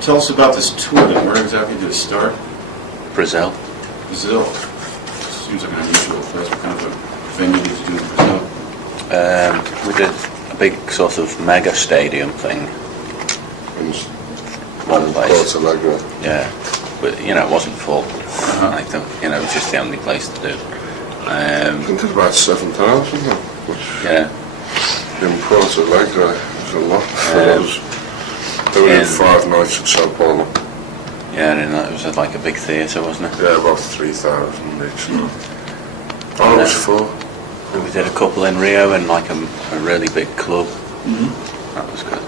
Tell us about this tour then. Where exactly did it start? Brazil. Brazil. Seems like an unusual place. What kind of a venue did you do in Brazil? We did a big sort of mega stadium thing. One place. Yeah, but you know it wasn't full. Like the, you know, it was just the only place to do. I think it's about 7,000, which in Porto Alegre is a lot for those. They were in 5 nights at Sao Paulo. Yeah, and it was like a big theatre, wasn't it? Yeah, about 3,000 each. Oh, it was full. And we did a couple in Rio in like a really big club. That was good.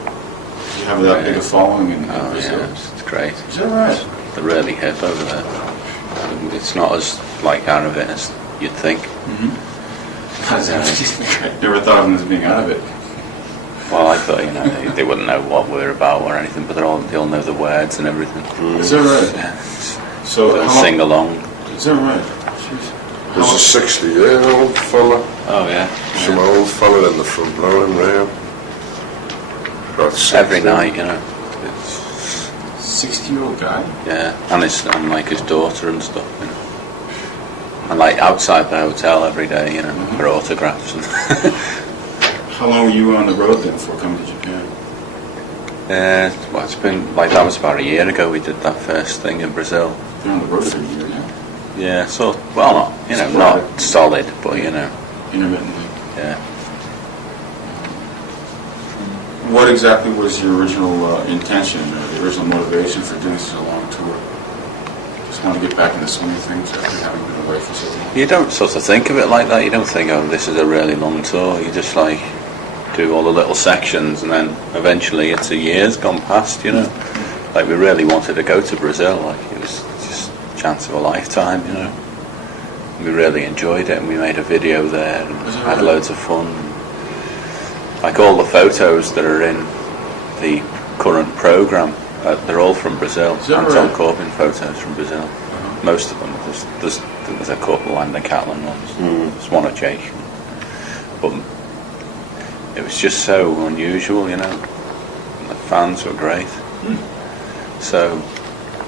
You have that big a following in Brazil? Yeah, it's great. Is that right? They're really hip over there. It's not as like out of it as you'd think. I never thought of them as being out of it. Well, I thought, you know, they wouldn't know what we're about or anything, but they all know the words and everything. Is that right? Yeah. So they'll sing along. Is that right? There's a 60-year-old fella. Oh yeah. Some old fella in the front row in Rio. Every night, you know. 60-year-old guy? Yeah, and like his daughter and stuff, you know. And like outside the hotel every day, you know, for autographs. And How long were you on the road then before coming to Japan? Well, it's been like that was about a year ago. We did that first thing in Brazil. You're on the road for a year now. Yeah, so well, not you know, not solid, but you know, intermittently. Yeah. What exactly was your original intention, or the original motivation for doing such a long tour? Just want to get back into swing of things after having been away for so long? You don't sort of think of it like that. You don't think, oh, this is a really long tour. You just like do all the little sections, and then eventually it's a year's gone past, you know. Like we really wanted to go to Brazil. Like it was just a chance of a lifetime, you know. We really enjoyed it, and we made a video there and had loads of fun. Like all the photos that are in the current program, they're all from Brazil. Anton Corbin photos from Brazil. Most of them. There's a couple and the Catlin ones. There's one at Jake. But it was just so unusual, you know. The fans were great. So,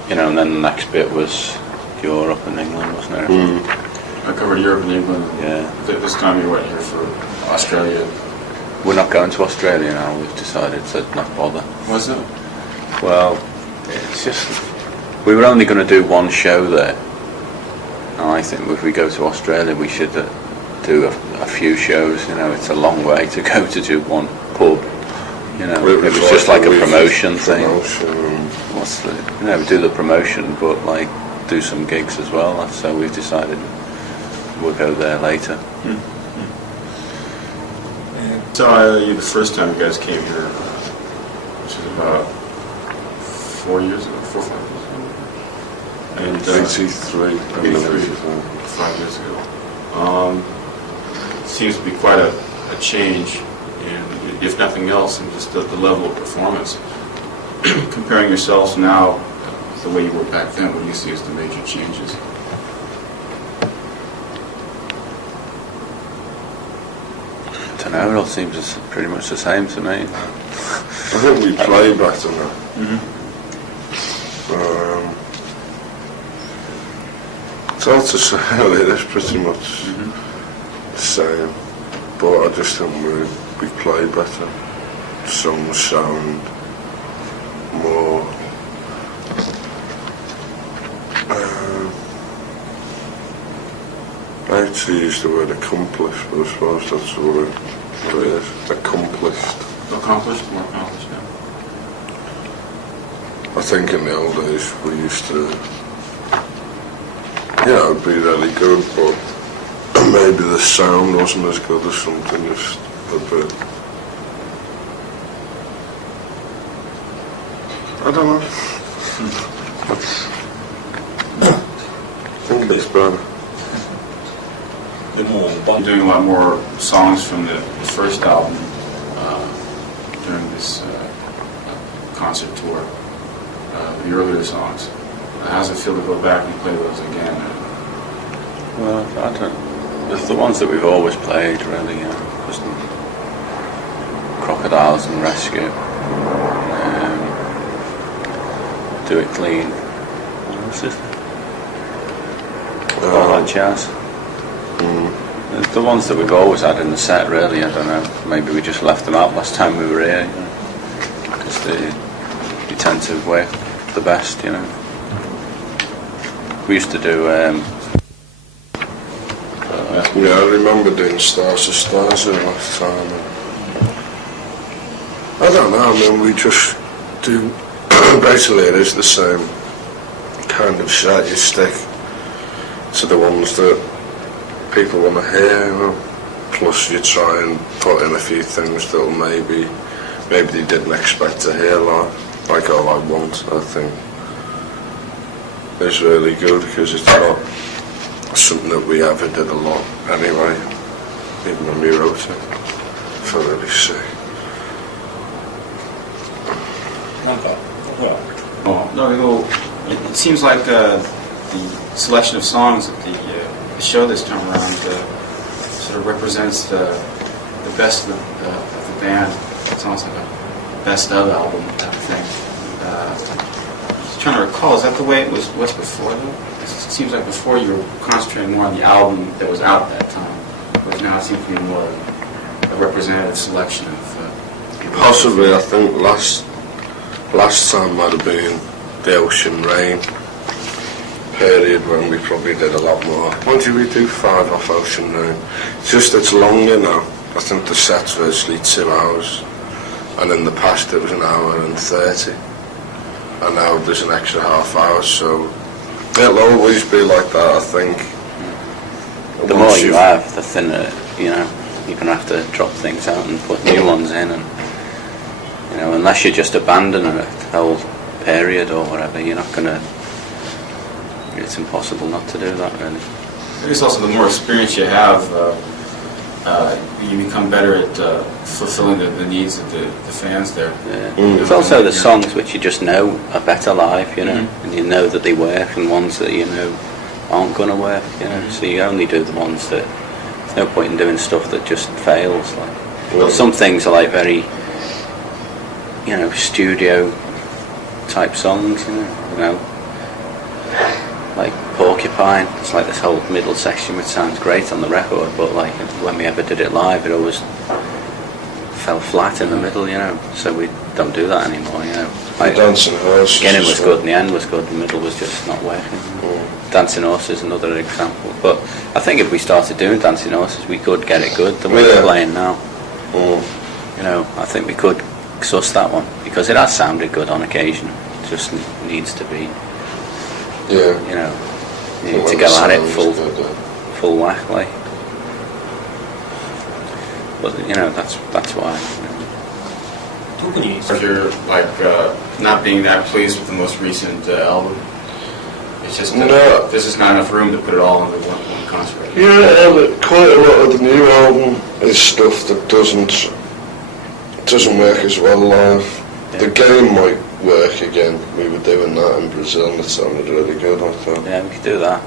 you know, and then the next bit was Europe and England, wasn't it? I covered Europe and England. Yeah. This time you went here for Australia. We're not going to Australia now. We've decided to not bother. What's that? Well, it's just we were only going to do one show there. And I think if we go to Australia, we should do a few shows. You know, it's a long way to go to do one pub. You know, it was just like a promotion thing. You know, do the promotion, but like do some gigs as well. So we've decided we'll go there later. So the first time you guys came here, which was about 4 years ago, 4 or 5 years ago. And 83. 5 years ago. Seems to be quite a change, in, if nothing else, in just the level of performance. Comparing yourselves now, the way you were back then, what do you see as the major changes? I don't know, it all seems pretty much the same to me. I think we play better now. It's hard to say, it is pretty much the same, but I just think we play better. Songs sound more I actually use the word accomplished, but I suppose that's what it is. Accomplished. Accomplished? More accomplished now? I think in the old days we used to, be really good, but maybe the sound wasn't as good as something, just a bit. I don't know. I think it's better. You're doing a lot more songs from the first album during this concert tour, the earlier songs. How does it feel to go back and play those again? Well, I don't. It's the ones that we've always played, really. Just Crocodiles and Rescue. do it clean. What else is there? All that jazz. The ones that we've always had in the set, really, I don't know, maybe we just left them out last time we were here, because they tend to work the best, you know. We used to do yeah, I remember doing Stars to Stars last time. I don't know, I mean, we just do, basically it is the same kind of set. You stick to the ones that people want to hear, you know, plus you try and put in a few things that maybe they didn't expect to hear, like All I Want, I think is really good, because it's not something that we ever did a lot anyway, even when we wrote it. I felt really sick. No, it seems like the selection of songs at the show this time around sort of represents the best of the band. It's almost like a best of album type of thing. Just trying to recall, is that the way it was before though? It seems like before you were concentrating more on the album that was out at that time, whereas now it seems to be more a representative selection of Possibly, I think last time might have been the Ocean Rain period, when we probably did a lot more. When did we do 5 off Ocean Rain? It's just it's longer now. I think the set's virtually 2 hours, and in the past it was 1 hour and 30, and now there's an extra half hour, so it'll always be like that, I think. The more you have, the thinner, you know, you're going to have to drop things out and put new ones in, and you know, unless you just abandon a whole period or whatever, you're not going to. It's impossible not to do that, really. I guess also the more experience you have, you become better at fulfilling the needs of the fans there. Yeah. It's also the songs which you just know are better live, you know, and you know that they work, and ones that you know aren't going to work, you know. So you only do the ones that. There's no point in doing stuff that just fails. Like some things are like very, you know, studio type songs, you know. Like Porcupine, it's like this whole middle section which sounds great on the record, but like when we ever did it live, it always fell flat in the middle, you know. So we don't do that anymore, you know. Like, Dancing Horses. Beginning was good and the end was good, the middle was just not working. Dancing Horses is another example, but I think if we started doing Dancing Horses, we could get it good the way we're playing now. You know, I think we could suss that one, because it has sounded good on occasion. It just needs to be. Yeah. You know, you need to go at it full whack, like. But you know, that's why. You know. If you're like not being that pleased with the most recent album, it's just there's just not enough room to put it all into one concert. Yeah, but quite a lot of the new album is stuff that doesn't work as well live. Yeah. The Game might work again. We were doing that in Brazil and it sounded really good, I thought. Yeah, we could do that.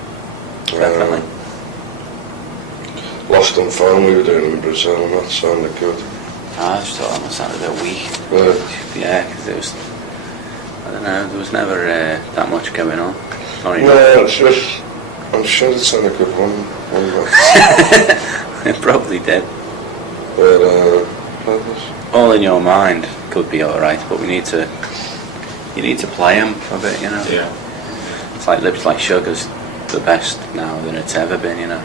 Definitely. Lost on Phone we were doing in Brazil and that sounded good. I just thought that sounded a bit weak. Yeah, because it was, I don't know, there was never that much going on. No, it's just, I'm sure it sounded good one night. It probably did. But, All in Your Mind could be alright, but you need to play them a bit, you know. Yeah. It's like Lips Like Sugar's the best now than it's ever been, you know.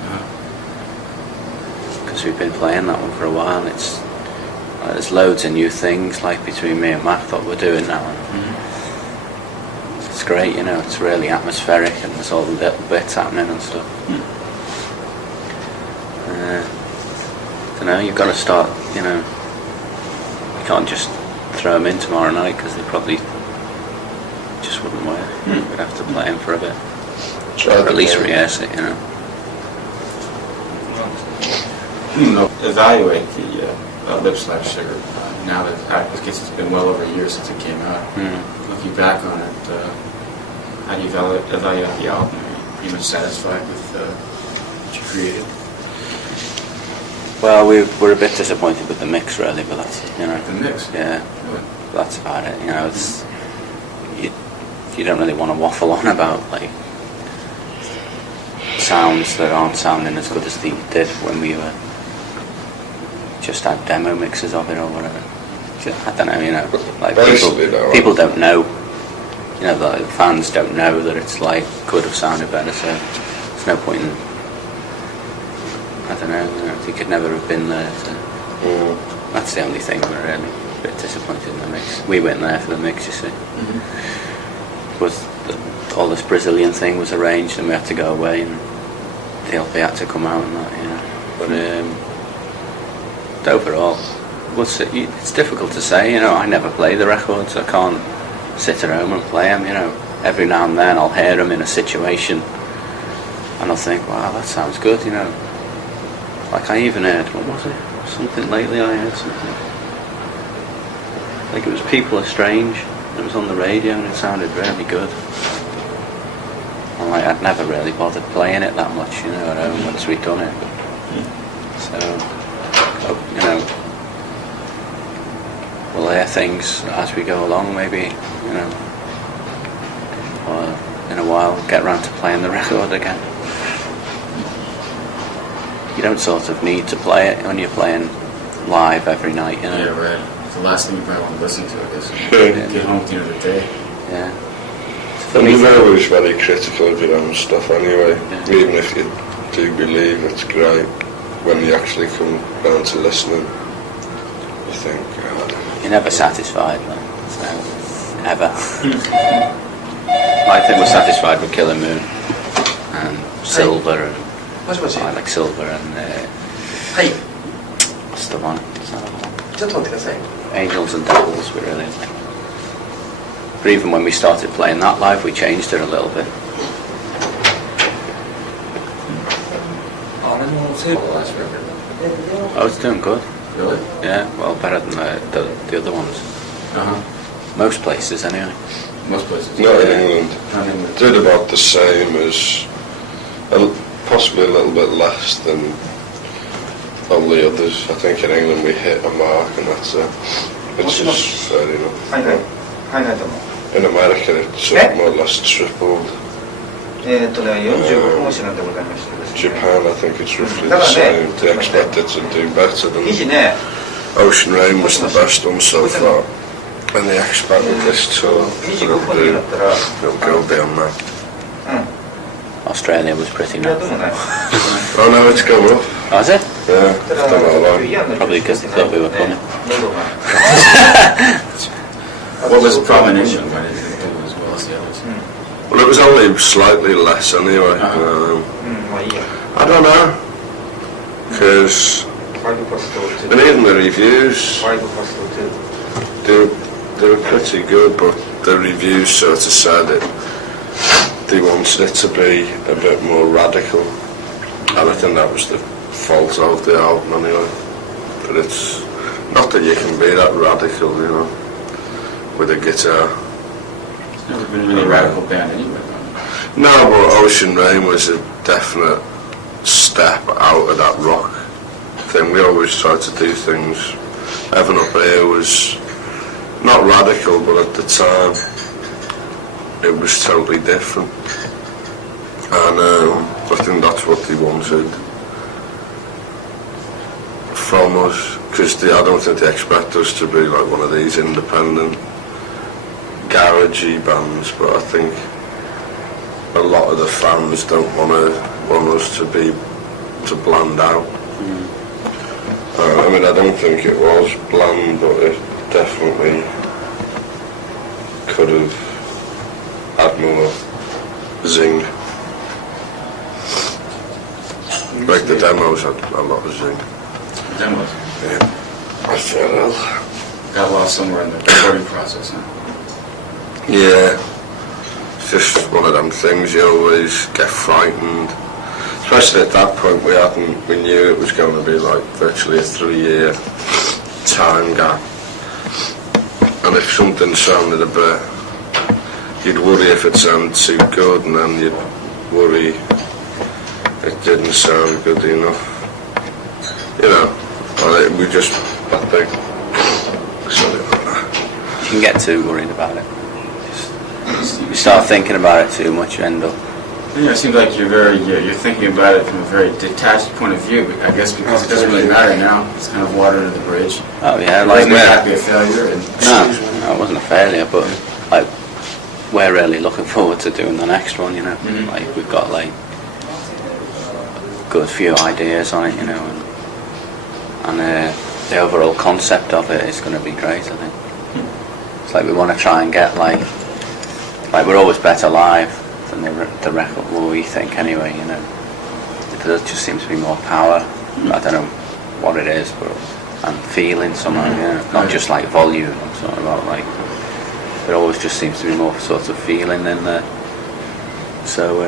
Because we've been playing that one for a while, and it's like, there's loads of new things like between me and Matt that we're doing now, and it's great, you know. It's really atmospheric, and there's all the little bits happening and stuff. I don't know, you've got to start, you know. You can't just throw them in tomorrow night, because they probably just wouldn't work. We'd have to play them for a bit, or at least rehearse it, you know. Evaluate the Lips Like Sugar now that I guess it's been well over a year since it came out. Looking back on it, how do you evaluate the album? Are you pretty much satisfied with what you created? Well, we're a bit disappointed with the mix, really, but that's, you know. The mix? Yeah, that's about it. You know, you don't really want to waffle on about like sounds that aren't sounding as good as they did when we were just had demo mixes of it or whatever. I don't know, you know, like people don't know, you know, the fans don't know that it's like could have sounded better, so there's no point in, I don't know, you know, they could never have been there, so that's the only thing we're really a bit disappointed in the mix. We went there for the mix, you see. All this Brazilian thing was arranged and we had to go away and the LP had to come out and that, you know. But overall, it's difficult to say, you know. I never play the records. I can't sit at home and play them, you know. Every now and then I'll hear them in a situation and I'll think, wow, that sounds good, you know. Like I even heard, what was it? Something lately I heard something. Like it was People Are Strange. It was on the radio and it sounded really good. And like I'd never really bothered playing it that much, you know, at home once we'd done it. So, you know, we'll hear things as we go along, maybe, you know, or in a while get round to playing the record again. You don't sort of need to play it when you're playing live every night, you know. Yeah, right. It's the last thing you probably want to listen to, I guess. Get home at the end of the day. Yeah. And you're always very critical of your own stuff anyway. Yeah. Even if you do believe it's great, when you actually come down to listening, you think, oh, you're never satisfied, like, so, ever. I think we're satisfied with Killing Moon and Silver and I like Silver and what's the one? Angels and Devils we really like. But even when we started playing that live, we changed it a little bit. Oh, it's doing good. Really? Yeah, well, better than the other ones. Most places, anyway. Most places. Not in England. Did about the same as, possibly a little bit less than all the others. I think in England we hit a mark and that's it. Which is fair enough. In America it's more or less tripled. Japan, I think it's roughly the same. They expect it to do better than Ocean Rain was the best one so far. And they expected this tour, it'll go beyond that. Australia was pretty nice. Oh no, it's gone up. Oh, is it? Yeah, it's done all right. Probably because they thought we were coming. What was prominent? Why didn't it do as well as the others? Well, it was only slightly less anyway. I don't know, because and even the reviews, they were pretty good, but the reviews sort of said it. They wanted it to be a bit more radical, and I think that was the fault of the album anyway. But it's not that you can be that radical, you know, with a guitar. It's never been a really radical band anyway. No, but Ocean Rain was a definite step out of that rock thing. We always tried to do things. Heaven Up Here was not radical, but at the time it was totally different. And I think that's what they wanted from us, because I don't think they expect us to be like one of these independent garagey bands, but I think a lot of the fans don't want us to bland out. I mean, I don't think it was bland, but it definitely could have had more zing. Like the demos had a lot of zing. The demos? Yeah. I feel got lost somewhere in the recording process, huh? Yeah. It's just one of them things, you always get frightened. Especially at that point we knew it was going to be like virtually a 3-year time gap. And if something sounded a bit, you'd worry if it sounded too good, and then you'd worry it didn't sound good enough. You know, we just, I think, something like that. You can get too worried about it. you start thinking about it too much, you end up. It seems like you're thinking about it from a very detached point of view. I guess because it doesn't really matter now. It's kind of water under the bridge. Oh yeah, It like wasn't exactly a failure. no, it wasn't a failure, but like we're really looking forward to doing the next one. You know, like we've got like a good few ideas on it. You know, and the overall concept of it is going to be great. I think it's like we want to try and get like we're always better live than the record. Well, we think anyway. You know, because there just seems to be more power. I don't know what it is, but and feeling somehow. You know, not just like volume. I'm talking about like. There always just seems to be more sort of feeling in there. So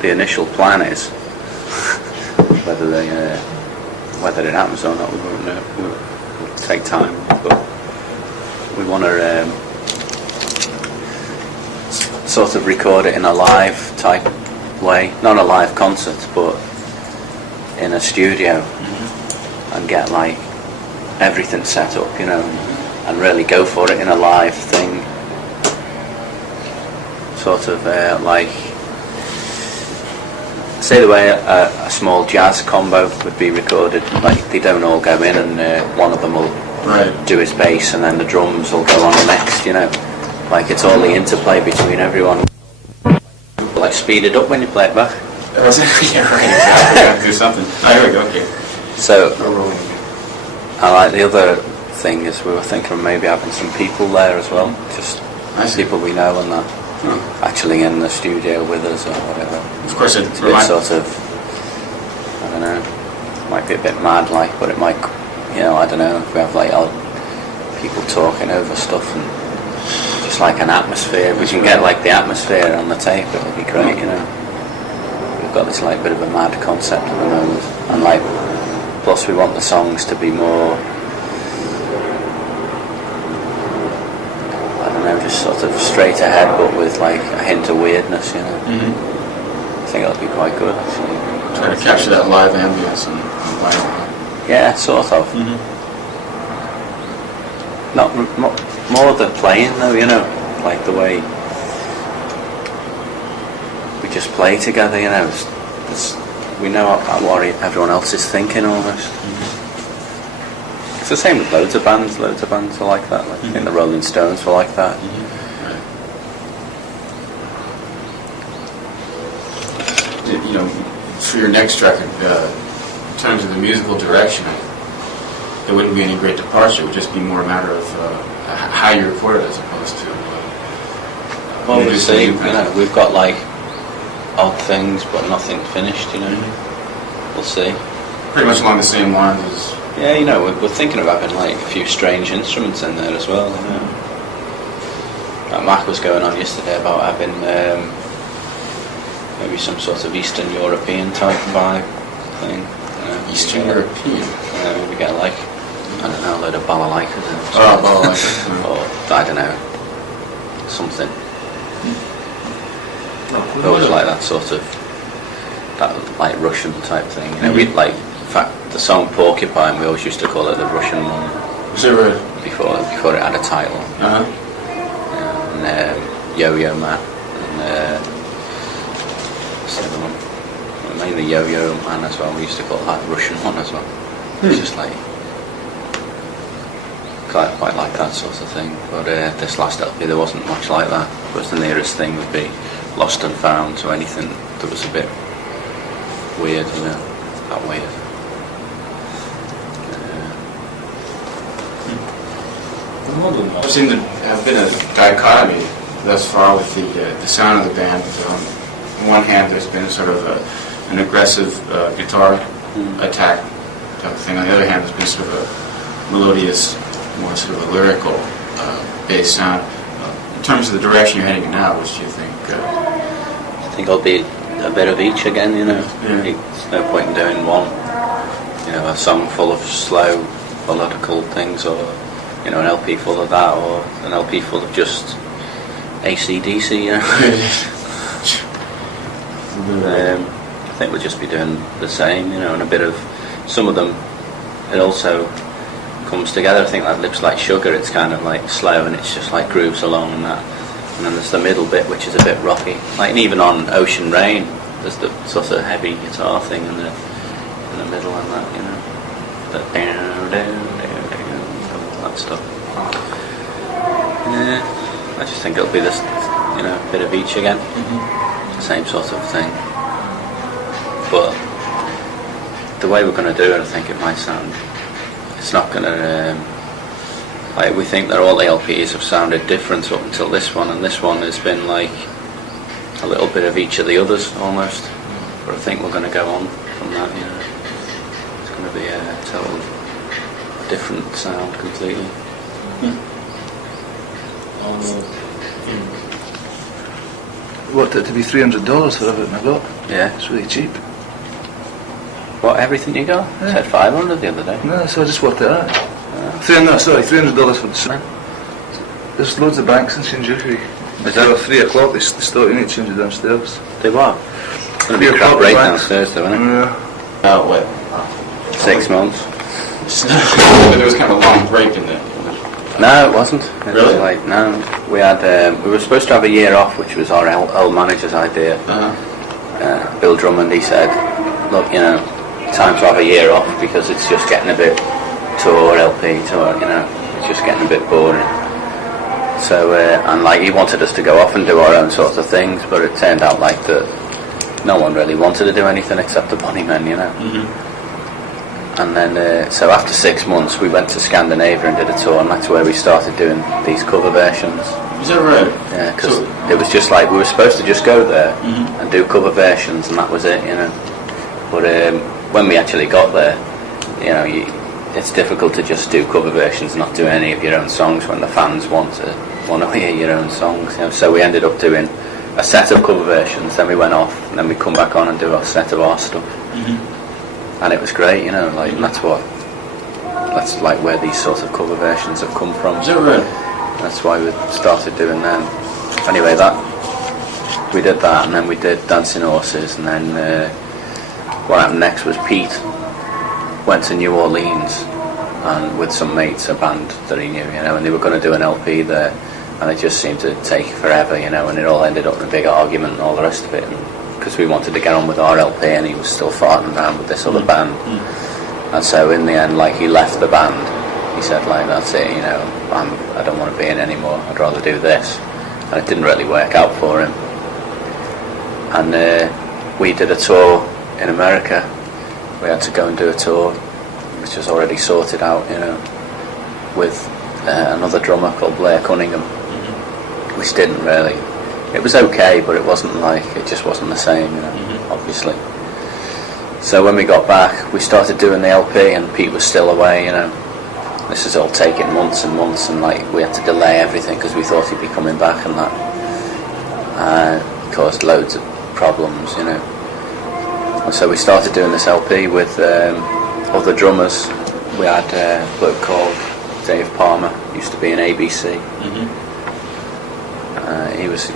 the initial plan is whether it happens or not, we won't know. We'll take time, but we want to sort of record it in a live type way, not a live concert, but in a studio, and get like everything set up, you know, and really go for it in a live thing. Sort of like, say the way a small jazz combo would be recorded, like they don't all go in and one of them will do his bass and then the drums will go on next, you know. Like it's all the interplay between everyone. Like speed it up when you play it back. Yeah, right, exactly. I have to do something. Oh, here we go, okay. So, I like the other thing is we were thinking of maybe having some people there as well, just people we know and that, actually in the studio with us or whatever. Of course, it's sort of, I don't know, might be a bit mad like, but it might, you know, I don't know, if we have like people talking over stuff and just like an atmosphere, we can get like the atmosphere on the tape, it'll be great, you know. We've got this like bit of a mad concept at the moment, and like plus we want the songs to be more, I don't know, just sort of straight ahead but with like a hint of weirdness, you know. I think it'll be quite good actually. Try to capture that live ambience and live. Yeah, sort of. Not more of the playing though, you know, like the way we just play together, you know. We know what everyone else is thinking almost. It's the same with loads of bands are like that. Like I think the Rolling Stones were like that. You know, for your next record, in terms of the musical direction, there wouldn't be any great departure. It would just be more a matter of how you record it as opposed to. Well, we'll see. You know, we've got like odd things, but nothing finished. You know, we'll see. Pretty much along the same lines as. Yeah, you know, we're thinking of having like a few strange instruments in there as well. You know, Mac was going on yesterday about having maybe some sort of Eastern European type vibe thing. Eastern European. We get like, I don't know, a load of balalaikas and balalaikas. Or I don't know, something. Always like that sort of, that like Russian type thing. You know, we like, in fact, the song Porcupine, we always used to call it the Russian one. Is it right? Before it had a title. And Yo-Yo Man. And what's the other one? Mainly Yo-Yo Man as well. We used to call that Russian one as well. It's just like quite like that sort of thing. But this last LP there wasn't much like that. Because the nearest thing would be Lost and Found to anything that was a bit weird, you know, that weird. There seems to have been a dichotomy thus far with the sound of the band. On one hand, there's been sort of an aggressive guitar attack type of thing. On the other hand, there's been sort of a melodious, more sort of a lyrical bass sound. In terms of the direction you're heading now, which do you think? I think I'll be a bit of each again, you know. There's no point in doing one, you know, a song full of slow melodical things, or you know, an LP full of that, or an LP full of just AC/DC, you know. I think we'll just be doing the same, you know, and a bit of some of them. It also comes together. I think that Lips Like Sugar, it's kind of like slow and it's just like grooves along and that. And then there's the middle bit which is a bit rocky. Like, and even on Ocean Rain, there's the sort of heavy guitar thing in the middle and that, you know. That stuff. I just think it'll be this, you know, bit of each again. Same sort of thing. But the way we're going to do it, I think it might sound, it's not going to, like, we think that all the LPs have sounded different up until this one, and this one has been like a little bit of each of the others almost. But I think we're going to go on from that, you know. It's going to be a total different sound completely. Worked out to be $300 for everything I got. Yeah. It's really cheap. What, everything you got? Yeah. I said 500 the other day. No, so I just worked it out. $300 for the sun. There's loads of banks in Shinjuku. Is that? 3 o'clock they start, you need to change it downstairs. They what? It's going to be a crap rate downstairs though, isn't it? Yeah. Oh, what? 6 months. There was kind of a long break in there. No, it wasn't. It Really? was like, no. We had, we were supposed to have a year off, which was our old manager's idea. Bill Drummond, he said, look, you know, time to have a year off because it's just getting a bit tour, LP tour, you know, it's just getting a bit boring. So, and like, he wanted us to go off and do our own sorts of things, but it turned out like that no one really wanted to do anything except the Bunnymen, you know. And then, so after 6 months, we went to Scandinavia and did a tour, and that's where we started doing these cover versions. Is that right? Yeah, because it was just like, we were supposed to just go there and do cover versions, and that was it, you know. But when we actually got there, you know, it's difficult to just do cover versions, not do any of your own songs when the fans want to hear your own songs. You know? So we ended up doing a set of cover versions, then we went off, and then we come back on and do a set of our stuff. And it was great, you know, like, and that's like where these sort of cover versions have come from. Is that right? That's why we started doing them. Anyway, we did that, and then we did Dancing Horses, and then what happened next was Pete went to New Orleans and with some mates, a band that he knew, you know, and they were going to do an LP there, and it just seemed to take forever, you know, and it all ended up in a big argument and all the rest of it, because we wanted to get on with our LP and he was still farting around with this other band. And so in the end, like, he left the band. He said, like, that's it, you know, I don't want to be in anymore, I'd rather do this. And it didn't really work out for him. And we did a tour in America. We had to go and do a tour, which was already sorted out, you know, with another drummer called Blair Cunningham, which didn't really, it was okay, but it wasn't like, it just wasn't the same, you know, obviously. So when we got back, we started doing the LP, and Pete was still away, you know. This is all taking months and months, and like, we had to delay everything because we thought he'd be coming back, and that caused loads of problems, you know. And so we started doing this LP with other drummers. We had a bloke called Dave Palmer, used to be in ABC.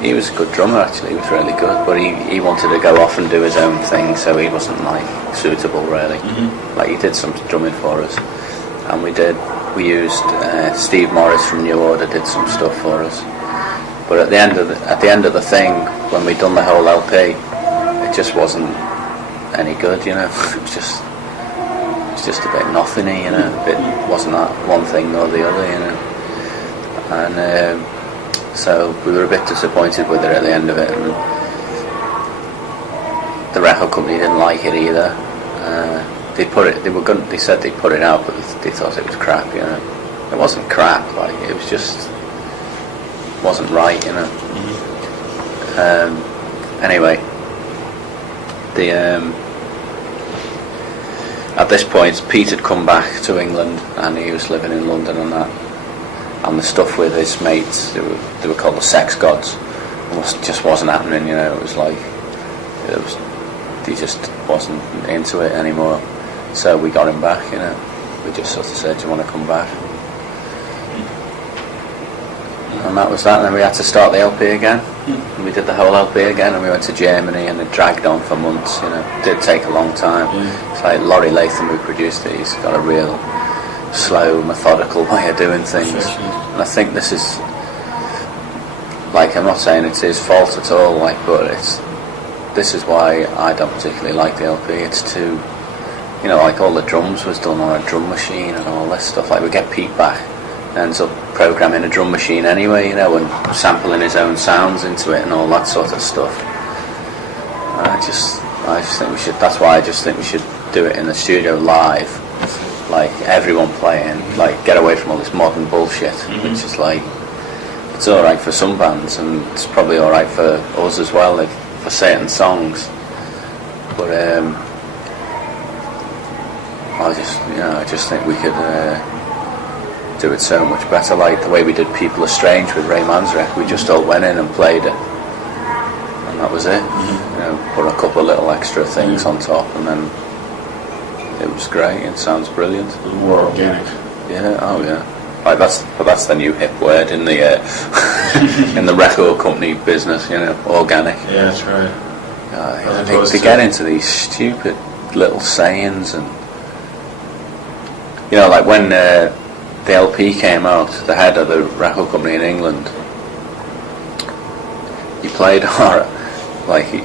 He was a good drummer, actually. He was really good, but he wanted to go off and do his own thing, so he wasn't like suitable really. Like, he did some drumming for us, and we used Steve Morris from New Order did some stuff for us. But at the end of the thing, when we'd done the whole LP, it just wasn't any good, you know. It was just a bit nothingy, you know. It wasn't that one thing or the other, you know. And so we were a bit disappointed with it at the end of it, and the record company didn't like it either. They said they'd put it out, but they thought it was crap, you know. It wasn't crap, like, it was just wasn't right, you know. Anyway, at this point, Pete had come back to England, and he was living in London and that. And the stuff with his mates, they were called the Sex Gods. It just wasn't happening, you know. It was like, he just wasn't into it anymore. So we got him back, you know. We just sort of said, do you want to come back? And that was that, and then we had to start the LP again. And we did the whole LP again, and we went to Germany, and it dragged on for months, you know. It did take a long time. It's like Laurie Latham, who produced it, he's got a real slow, methodical way of doing things. And I think this is, like, I'm not saying it's his fault at all, like, but this is why I don't particularly like the LP. It's too, you know, like all the drums was done on a drum machine and all this stuff. Like, we get Pete back, ends up programming a drum machine anyway, you know, and sampling his own sounds into it and all that sort of stuff. I just think we should. That's why I just think we should do it in the studio live, like everyone playing, like get away from all this modern bullshit, which is like, it's all right for some bands and it's probably all right for us as well, if, for certain songs. But I just think we could do it so much better, like the way we did People Are Strange with Ray Manzarek. We just all went in and played it, and that was it. You know, put a couple of little extra things on top, and then it was great. It sounds brilliant. A little more organic. Yeah. Oh yeah. Like that's the new hip word in the in the record company business. You know, organic. Yeah, that's right. They get into these stupid little sayings, and you know, like when the LP came out, the head of the record company in England, he played our, like he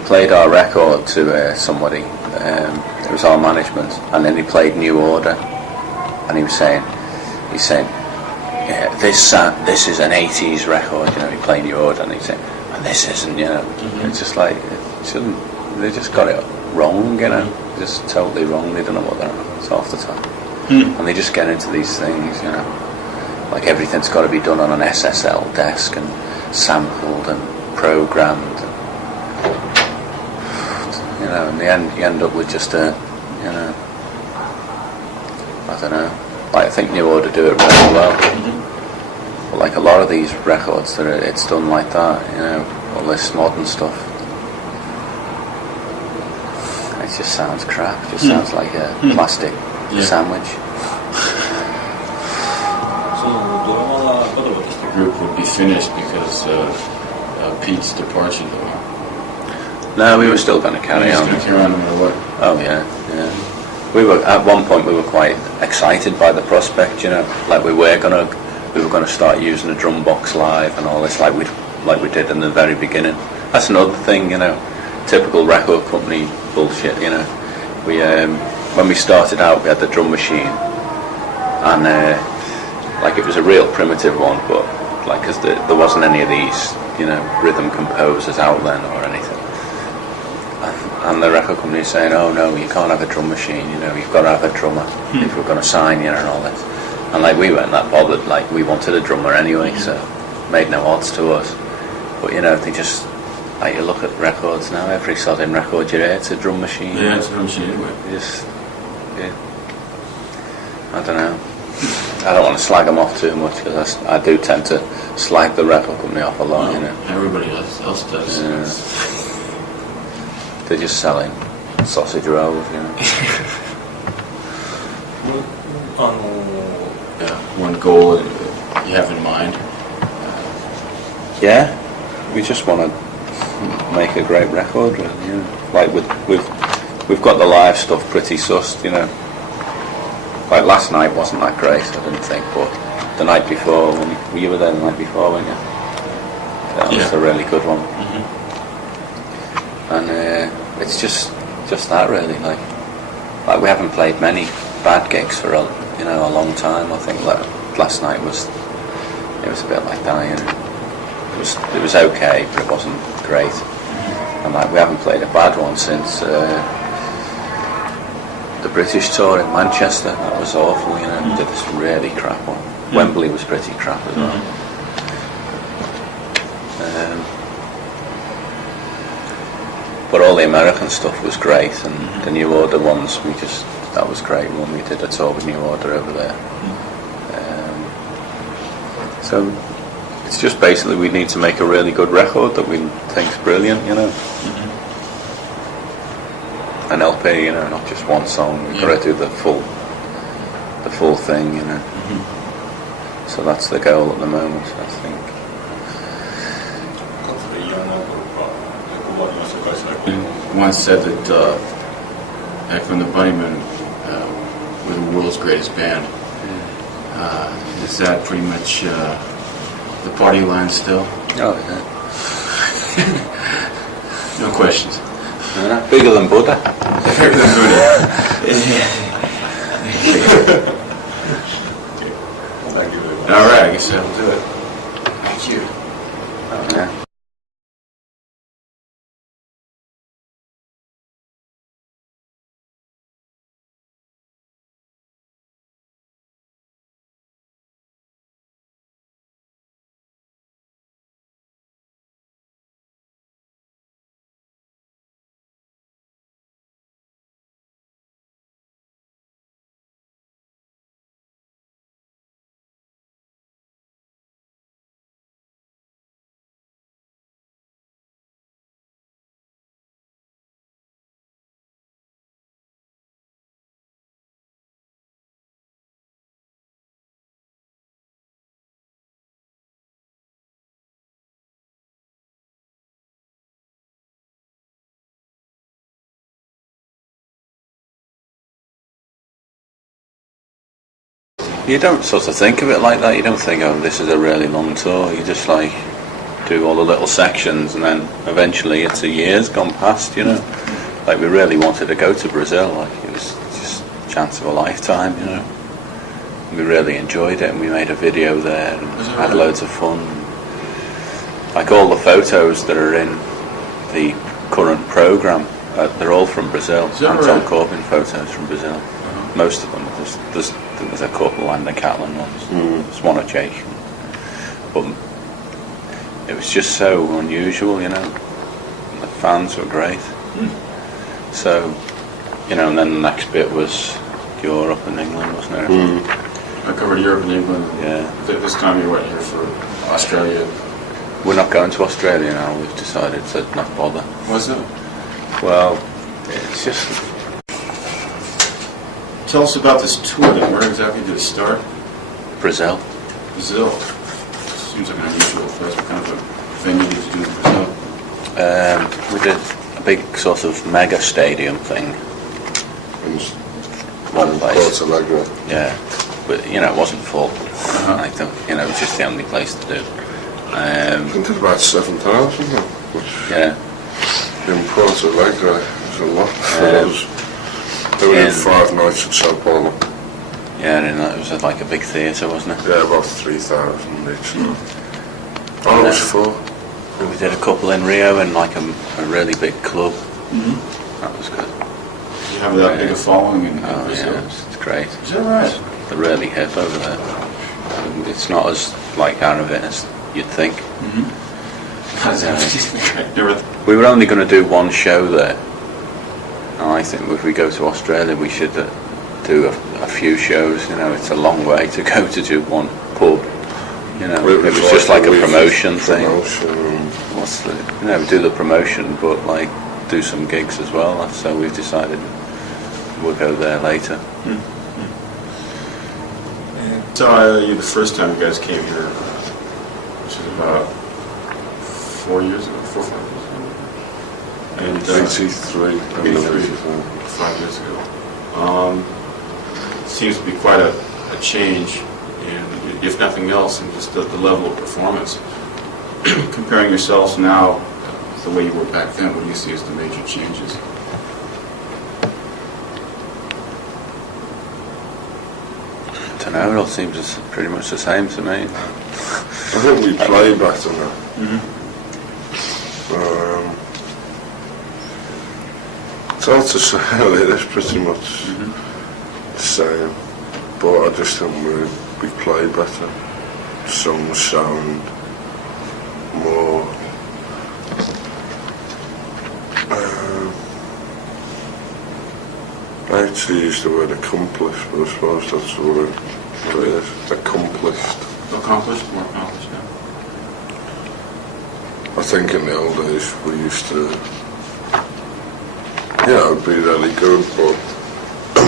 played our record to somebody. It was our management, and then he played New Order, and he's saying, yeah, this is an '80s record, you know. He played New Order, and he's saying, and this isn't, you know. It's just like, they just got it wrong, you know, just totally wrong. They don't know what they're on half the time. And they just get into these things, you know, like everything's got to be done on an SSL desk and sampled and programmed, you know. In the end you end up with just a, you know, I don't know, like I think New Order do it really well, but like a lot of these records, it's done like that, you know, all this modern stuff. It just sounds crap. It just sounds like a plastic sandwich. So, the group would be finished because Pete's departure, though. No, we were still going to carry on. Going to carry on no matter what. Oh yeah. We were at one point. We were quite excited by the prospect, you know. Like we were gonna start using a drum box live and all this, like we did in the very beginning. That's another thing, you know. Typical record company bullshit, you know. We when we started out, we had the drum machine, and like it was a real primitive one, but like because there wasn't any of these, you know, rhythm composers out then or anything. And the record company is saying, oh no, you can't have a drum machine, you know, you've got to have a drummer if we're going to sign you and all this. And like we weren't that bothered, like we wanted a drummer anyway, so it made no odds to us. But you know, they just, like you look at records now, every sodding record you hear, it's a drum machine. Yeah, it's a drum machine anyway. I don't know. I don't want to slag them off too much, because I do tend to slag the record company off a lot, you know. Everybody else does. Yeah. They're just selling sausage rolls, you know. One goal you have in mind? Yeah, we just want to make a great record, really, you know. Like we've got the live stuff pretty sussed, you know. Like last night wasn't that great, I didn't think, but the night before, when you were there the night before, weren't you? That was a really good one. And it's just that really, like we haven't played many bad gigs for a long time. I think like last night was a bit like that, you know. It was okay, but it wasn't great. And like we haven't played a bad one since the British tour in Manchester. That was awful, you know. We did this really crap one. Wembley was pretty crap as well. But all the American stuff was great, and the New Order ones, that was great when we did a tour with New Order over there. So it's just basically we need to make a really good record that we think's brilliant, you know. An LP, you know, not just one song. We've got to do the full thing, you know. So that's the goal at the moment, I think. Once said that back when the Bunnymen were the world's greatest band. Is that pretty much the party line still? Oh, yeah. No questions. Bigger than Buddha. Bigger than Buddha. Thank you very much. All right, I guess that'll do it. Thank you. Oh, yeah. You don't sort of think of it like that. You don't think, oh, this is a really long tour. You just like do all the little sections, and then eventually it's a year's gone past, you know. Like we really wanted to go to Brazil. Like it was just a chance of a lifetime, you know. We really enjoyed it, and we made a video there and had loads of fun. Like all the photos that are in the current program, they're all from Brazil. Anton Corbin photos from Brazil. Most of them. There's a couple and the Catalan ones. There's one at Jake. But it was just so unusual, you know. And the fans were great. So, you know, and then the next bit was Europe and England, wasn't it? I covered Europe and England. Yeah. This time you went here for Australia. We're not going to Australia now. We've decided to not bother. What's that? Well, it's just... Tell us about this tour then. Where exactly did it start? Brazil. Brazil. Seems like an unusual place. What kind of a venue did you do in Brazil? We did a big sort of mega stadium thing. One place. Porto Yeah. But, you know, it wasn't full. I don't, you know, it was just the only place to do. I think there's about 7,000 now. Yeah. In Porto Alegre, there's a lot for those. They were in 5 nights at Sao Paulo. Yeah, and it was like a big theatre, wasn't it? Yeah, about 3,000 each. Oh, it was full. We did a couple in Rio in like a really big club. That was good. You have that big a following in Brazil? Yeah, it's great. Is that right? They're really hip over there. It's not as like arrogant as you'd think. We were only going to do one show there. And I think if we go to Australia, we should do a few shows. You know, it's a long way to go to do one pub. You know, it was just like a promotion thing. What's the, you know, do the promotion, but like do some gigs as well. So we've decided we'll go there later. So the first time you guys came here, which was about 4 years ago, 4 or 5 years ago. And 83. 5 years ago. Seems to be quite a change, and if nothing else, in just the level of performance. Comparing yourselves now, the way you were back then, what do you see as the major changes? I don't know, it all seems pretty much the same to me. I think we play better now. It's hard to say, it is pretty much the same, but I just think we play better. Songs sound more I hate to use the word accomplished, but I suppose that's the word it is. Accomplished. Accomplished? More accomplished now? I think in the old days we used to, yeah, it would be really good, but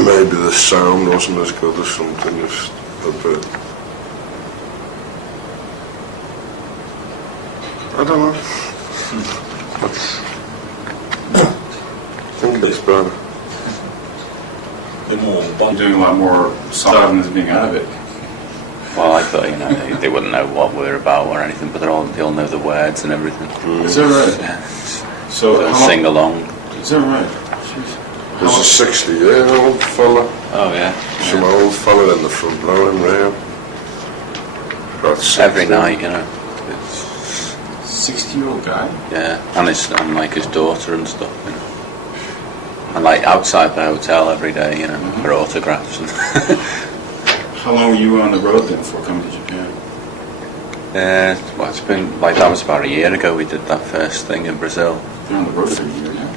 maybe the sound wasn't as good as something, just a bit. I don't know. I think it's better. You're doing a lot more songs than being out of it. Well, I thought, they wouldn't know what we're about or anything, but they all know the words and everything. Is that right? Yeah. So They'll sing along. Is that right? Jeez. There's a 60-year-old fella, Oh, yeah. some old fella in the front row in there. About 60. Every night, It's, 60-year-old guy. yeah, and his daughter and stuff, And outside the hotel every day, for autographs. And How long were you on the road then before coming to Japan? well, it's been that was about a year ago. We did that first thing in Brazil. You're on the road for a year now.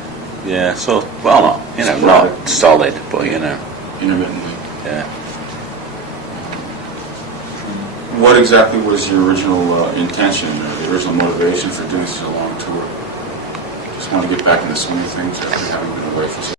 Yeah, so not not solid, but Intermittently. yeah. What exactly was your original intention or the original motivation for doing such a long tour? Just want to get back in the swing of things after having been away for so